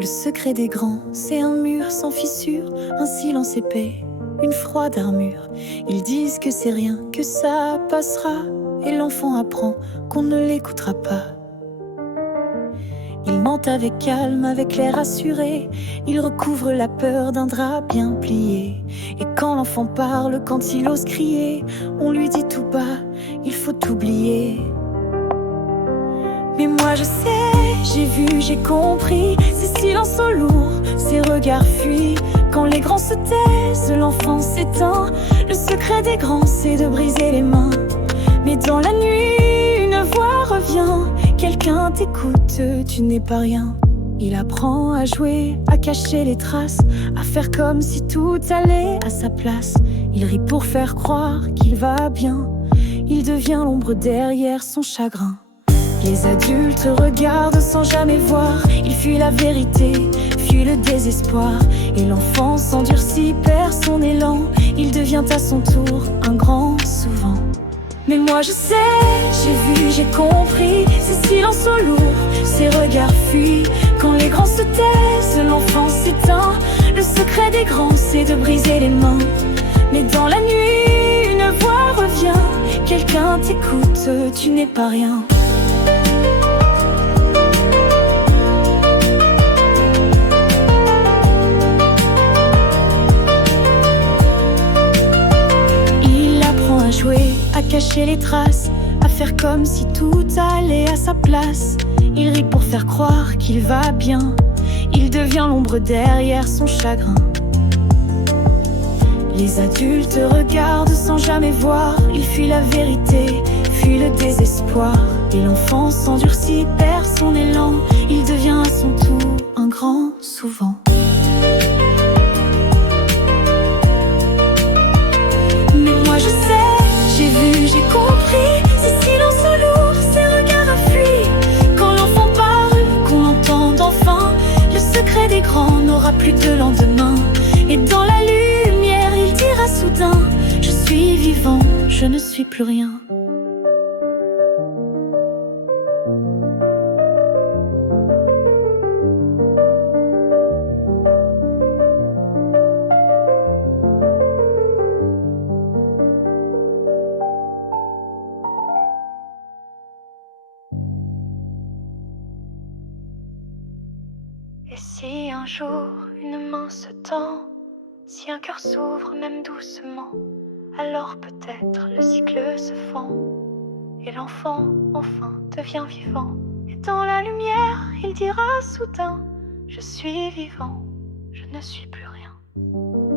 Le secret des grands, c'est un mur sans fissure, un silence épais, une froide armure. Ils disent que c'est rien, que ça passera, et l'enfant apprend qu'on ne l'écoutera pas. Ils mentent avec calme, avec l'air assuré. Ils recouvrent la peur d'un drap bien plié. Et quand l'enfant parle, quand il ose crier, on lui dit tout bas, il faut oublier. Mais moi je sais, j'ai vu, j'ai compris. Ces silences sont lourds, ces regards fuient. Quand les grands se taisent, l'enfant s'éteint. Le secret des grands, c'est de briser les mains. Mais dans la nuit, une voix revient. Quelqu'un t'écoute, tu n'es pas rien. Il apprend à jouer, à cacher les traces, à faire comme si tout allait à sa place. Il rit pour faire croire qu'il va bien. Il devient l'ombre derrière son chagrin. Les adultes regardent sans jamais voir. Il fuit la vérité, fuit le désespoir. Et l'enfant s'endurcit, perd son élan. Il devient à son tour un grand souvent. Mais moi je sais, j'ai vu, j'ai compris. Ces silences sont lourds, ces regards fuient. Quand les grands se taisent, l'enfant s'éteint. Le secret des grands, c'est de briser les mains. Mais dans la nuit, une voix revient. Quelqu'un t'écoute, tu n'es pas rien. À cacher les traces, à faire comme si tout allait à sa place. Il rit pour faire croire qu'il va bien. Il devient l'ombre derrière son chagrin. Les adultes regardent sans jamais voir. Il fuit la vérité, fuit le désespoir. Et l'enfant s'endurcit, perd son élan. Il devient à son tour un grand souvent. Mais moi je sais, j'ai vu, j'ai compris. Ces silences lourds, ces regards fuient. Quand l'enfant parle, qu'on l'entende enfin. Le secret des grands n'aura plus de lendemain. Et dans la lumière, il dira soudain: je suis vivant, je ne suis plus rien. Et si un jour une main se tend, si un cœur s'ouvre même doucement, alors peut-être le cycle se fend et l'enfant enfin devient vivant. Et dans la lumière il dira soudain: je suis vivant, je ne suis plus rien.